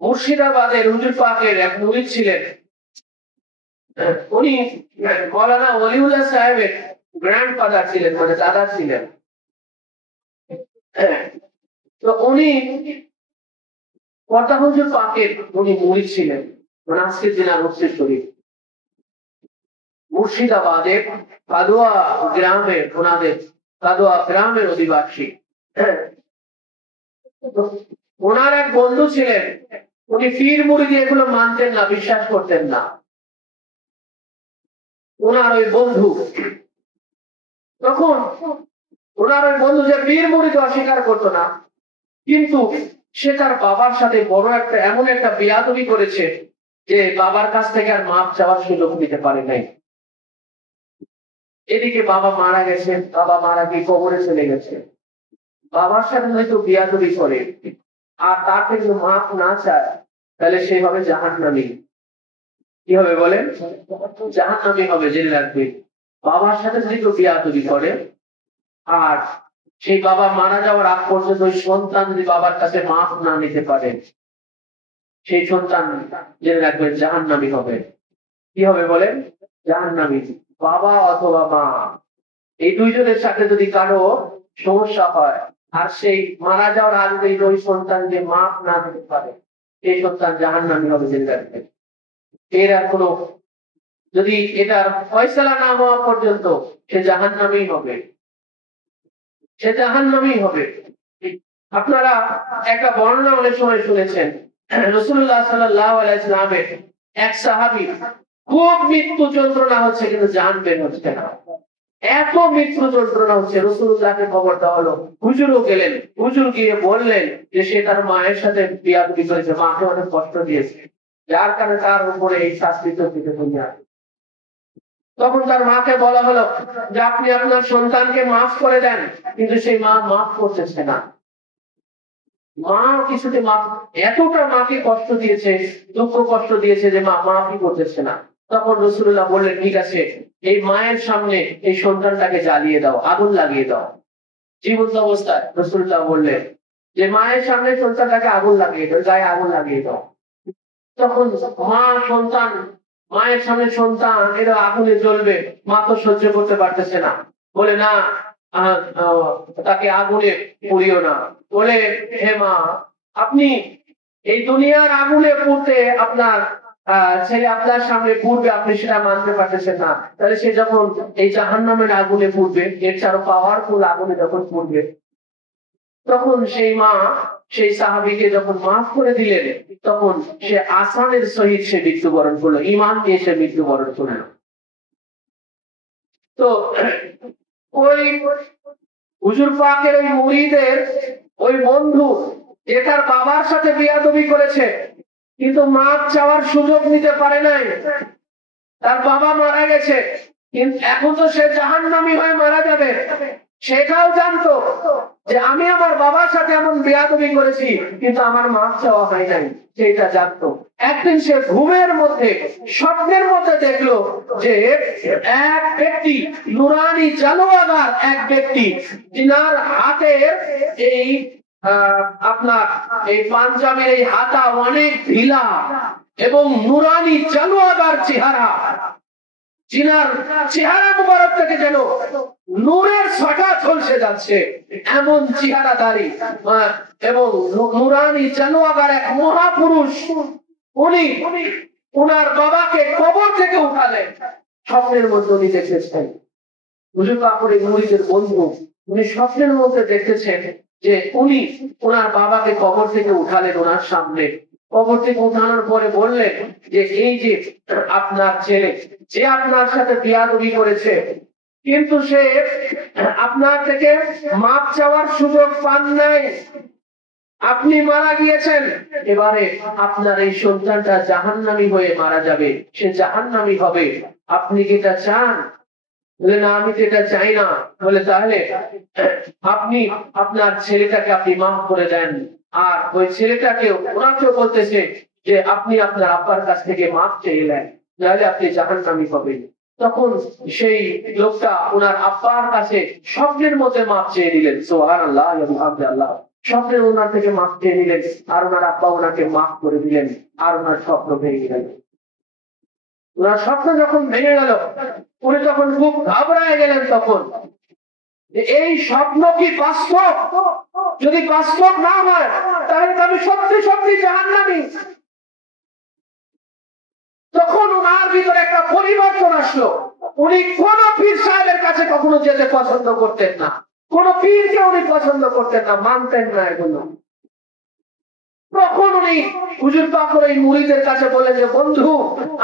মুর্শিদাবাদের হুজুর পাকের এক মুরিদ ছিলেন, উনি মৌলানা ওলিউল্লাহ সাহেবের গ্র্যান্ডফাদার ছিলেন, মানে দাদা ছিলেন। তো উনি কর্তা হুজুর পাকের উনি মুরিদ ছিলেন, মানে আজকের দিন আর মুফতি শরীফ। মুর্শিদাবাদের কাদোয়া গ্রামের, ওনাদের কাদোয়া গ্রামের অধিবাসী। ওনার এক বন্ধু ছিলেন, উনি পীর মুরিদ এগুলো মানতেন না, বিশ্বাস করতেন না। ওনার ওই বন্ধু, তখন ওনার ওই বন্ধু যে পীর মুরিদ অস্বীকার করতো না, কিন্তু সে তার বাবার সাথে বড় একটা এমন একটা বেয়াদবি করেছে যে বাবার কাছ থেকে আর মাপ চাওয়ার সুযোগ নিতে পারে নাই। এদিকে বাবা মারা গেছে, বাবা মারা গিয়ে কবরে চলে গেছে। বাবার সাথে হয়তো বেয়াদবি করে আর তার থেকে মাপ না চায়, তাহলে সেই হবে জাহান্নামী। কি হবে বলেন? জাহান্নামী হবে, জেনে রাখবে। বাবার সাথে যদি কেউ বেয়াদবি করে আর সেই বাবা মারা যাওয়ার আগ পর্যন্ত ওই সন্তান যদি বাবার কাছে মাপ না নিতে পারে, সেই সন্তান জেনে রাখবেন জাহান্নামী হবে। কি হবে বলেন? জাহান্নামী। বাবা অথবা মা, এই দুইজনের সাথে যদি কারো সমস্যা হয় আর সেই মারা যাওয়ার আগে ওই সন্তান যে মাপ না দিতে পারে, সেই সন্তান জাহান্নামী হবে, জেনে রাখবেন। এর আর কোনো, যদি এটার ফয়সালা না হওয়া পর্যন্ত সে জাহান্নামী হবে, সে জাহান্নামী হবে। আপনারা একটা বর্ণনা অনেক সময় শুনেছেন, রাসূলুল্লাহ সাল্লাল্লাহু আলাইহি ওয়াসাল্লামের এক সাহাবী খুব মৃত্যু যন্ত্রণা হচ্ছে কিন্তু জান বের হচ্ছে না, এত মৃত্যু যন্ত্রণা হচ্ছে। রাসূলুল্লাহকে খবর দেওয়া হলো, হুজুরও গেলেন। হুজুর গিয়ে বললেন যে সে তার মায়ের সাথে বেয়াদবি করেছে, মাকে অনেক কষ্ট দিয়েছে, যার কারণে তার উপরে এই শাস্তি চলতে দুনিয়া। তখন তার মাকে বলা হলো যে আপনি আপনার সন্তানকে মাফ করে দেন, কিন্তু সেই মা মাফ করতেছে না। মা কিছুতে মাফ, এতটা মাকে কষ্ট দিয়েছে, দুঃখ কষ্ট দিয়েছে যে মা মাফই করতেছে না। তখন রাসূলুল্লাহ বললেন, ঠিক আছে, এই মায়ের সামনে এই সন্তানটাকে জ্বালিয়ে দাও, আগুন লাগিয়ে দাও। জীবন্ত অবস্থায় রাসূলুল্লাহ বললেন যে মায়ের সামনে সন্তানটাকে আগুন লাগিয়ে দাও, গায়ে আগুন লাগিয়ে দাও। তখন মা সন্তান, মায়ের সামনে সন্তান এরা আগুনে জ্বলবে, মা তো সহ্য করতে পারতেছে না, বলে না তাকে আগুনে পুড়িও না। বলে, হে মা, আপনি এই দুনিয়ার আগুনে পুড়তে আপনার ছেলে আপনার সামনে পুড়বে, আপনি সেটা মানতে পারতেছেন না, তাহলে সে যখন এই জাহান্নামের আগুনে পুড়বে, এর চারো পাওয়ারফুল আগুনে যখন পুড়বে, তখন সেই মা সেই সাহাবীকে যখন মাফ করে দিলেন, তখন সে আসানের সহিত সে মৃত্যুবরণ করলো, ঈমান নিয়ে সে মৃত্যুবরণ করলো। তো ওই হুজুর পাকের ওই মুরিদের ওই বন্ধু যে তার বাবার সাথে বেয়াদবি করেছে কিন্তু মাপ চাওয়ার সুযোগ নিতে পারে নাই, তার বাবা মারা গেছে, কিন্তু এখন তো সে জাহান্নামী হয়ে মারা যাবে, সেটাও জানতো যে আমি আমার বাবার সাথে এমন বেয়াদবি করেছি কিন্তু আমার মাপ চাওয়া হয় নাই, সেটা জানতো। একদিন সে ঘুমের মধ্যে, স্বপ্নের মধ্যে দেখলো যে এক ব্যক্তি, নুরানি জানোয়ার এক ব্যক্তি, যিনার হাতের এই আপনার এই পাঞ্জাবের এই হাতা অনেক ঢিলা এবং নুরানি জানোয়ার চেহারা, যিনার চেহারা মুবারক থেকে যেন নূরের ছটা ঝলসে যাচ্ছে, এমন চেহারাদারি এবং নুরানি জানোয়ার এক মহাপুরুষ, উনি উনার বাবাকে কবর থেকে উঠালেন। স্বপ্নের মধ্যে উনি দেখেছেন, হুজুর পাকের মুরিদের বন্ধু, উনি স্বপ্নের মধ্যে দেখেছেন যে উনি ওনার বাবাকে কবর থেকে উঠালেন ওনার সামনে। কবর থেকে উঠানোর পরে বললেন যে এই যে আপনার ছেলে, যে আপনার সাথে বেয়াদবি করেছে, কিন্তু সে আপনার থেকে মাপ চাওয়ার সুযোগ পান নাই, আপনি মারা গিয়েছেন, এবারে আপনার এই সন্তানটা জাহান্নামী হয়ে মারা যাবে, সে জাহান্নামী হবে, আপনি কি এটা চান? বলে, না, আমি তো এটা চাই না। বলে, তাহলে আপনি আপনার ছেলেটাকে আপনি মাফ করে দেন, আর ওই ছেলেটাকেও, ওনাকেও বলতেছে যে আপনি আপনার আব্বার কাছ থেকে মাফ চেয়ে নেন, তাহলে আপনি জাহান্নামী হবেন। তখন সেই লোকটা ওনার আব্বার কাছে স্বপ্নের মধ্যে মাফ চেয়ে দিলেন। সুবহানাল্লাহ, আল্লাহ স্বপ্নে ওনার থেকে মাফ চেয়ে নিলেন, আর ওনার আব্বা ওনাকে মাফ করে দিলেন, আর ওনার স্বপ্ন ভেঙে গেল। ওনার স্বপ্ন যখন ভেঙে গেল, উনি তখন খুব ঘাবড়ায় গেলেন। তখন এই স্বপ্ন কি বাস্তব? যদি বাস্তব না হয় তাহলে তো আমি সত্যি সত্যি জাহান্নামী। তখন ওনার ভিতরে একটা পরিবর্তন আসলো। উনি কোন পীর সাহেবের কাছে কখনো যেতে পছন্দ করতেন না, কোন পীরকে উনি পছন্দ করতেন না, মানতেন না এগুলো। তখন উনি হুজুর পাকের এই মুরিদের কাছে বললেন যে, বন্ধু,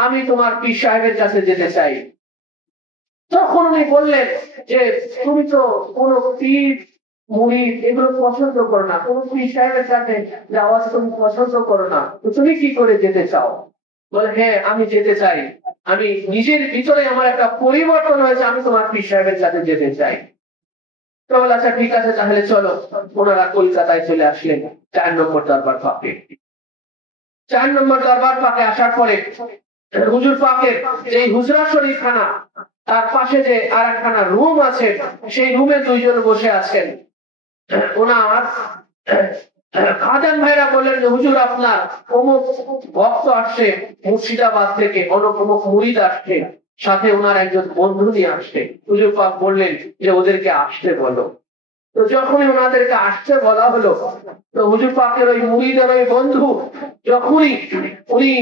আমি তোমার পীর সাহেবের কাছে যেতে চাই। তখন উনি বললেন যে, তুমি তো কোন পীর মুরিদ এগুলো পছন্দ করো না, কোন পীর সাহেবের কাছে যাওয়া তুমি পছন্দ করো না, তো তুমি কি করে যেতে চাও? বলে, হ্যাঁ, আমি যেতে চাই, আমি নিজের ভিতরে আমার একটা পরিবর্তন হয়েছে, আমি তোমার পীর সাহেবের কাছে যেতে চাই। তো বলে, আচ্ছা ঠিক আছে, তাহলে চলো। ওনারা কলকাতায় চলে আসলেন 4 নম্বর দরবার পাকে। 4 নম্বর দরবার পাকে আসার পরে হুজুর পাকের যে হুজরা শরীফ খানা, তার পাশে যে আর একখানা রুম আছে, সেই রুমে দুইজন বসে আছেন। ওনার খাজান ভাইরা বললেন যে, হুজুর, আপনার অমুক ভক্ত আসছে মুর্শিদাবাদ থেকে, অমুক মুরিদ আসছে, সাথে ওনার একজন বন্ধু নিয়ে আসছে। হুজুর পাক বললেন যে, ওদেরকে আসতে বলো। তো যখনই ওনাদেরকে আসতে বলা হলো, তো হুজুর পাকের ওই মুরিদের ওই বন্ধু যখনই উনি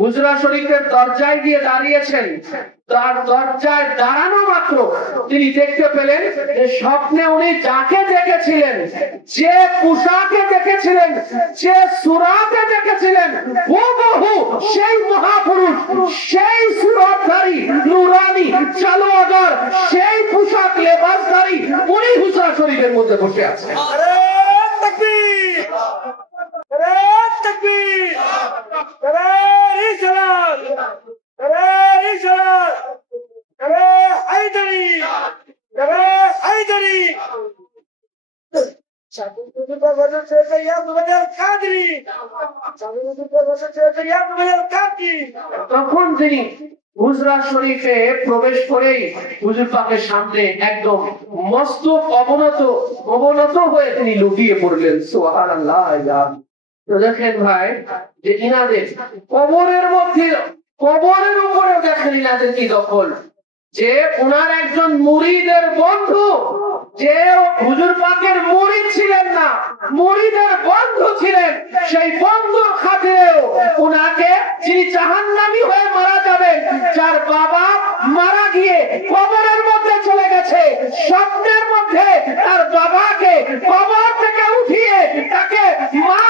হুজরা শরীফের দরজায় গিয়ে দাঁড়িয়েছেন, তার দরজায় দাঁড়ানো মাত্র তিনি দেখতে পেলেন যে স্বপ্নে উনি যাকে দেখেছিলেন, যে পোশাকে দেখেছিলেন, যে সুরাতে দেখেছিলেন, হুবহু সেই মহাপুরুষ, সেই সুরতধারী, নুরানি, চালুয়াদার, সেই পোশাক লেবাসধারী উনি হুজরা শরীফের মধ্যে বসে আছেন। তখন তিনি হুজরা শরীফে প্রবেশ করেই হুজুর পাকের সামনে একদম মস্তক অবনত হয়ে তিনি লুটিয়ে পড়লেন। সুবহানাল্লাহ। তো দেখেন ভাই, যে ইনাদের কবরের মধ্যে, কবরের উপরে দেখেন ইনাদের কি দখল, যে ওনার একজন মুরিদের বন্ধু, যে হুজুর পাকের মুরিদ ছিলেন না, মুরিদের বন্ধু ছিলেন, সেই বন্ধুর খাতিরেও ওনাকে, যিনি জাহান্নামী হয়ে মারা যাবেন, যার বাবা মারা গিয়ে কবরের মধ্যে চলে গেছে, স্বপ্নের মধ্যে তার বাবাকে কবর থেকে উঠিয়ে তাকে মা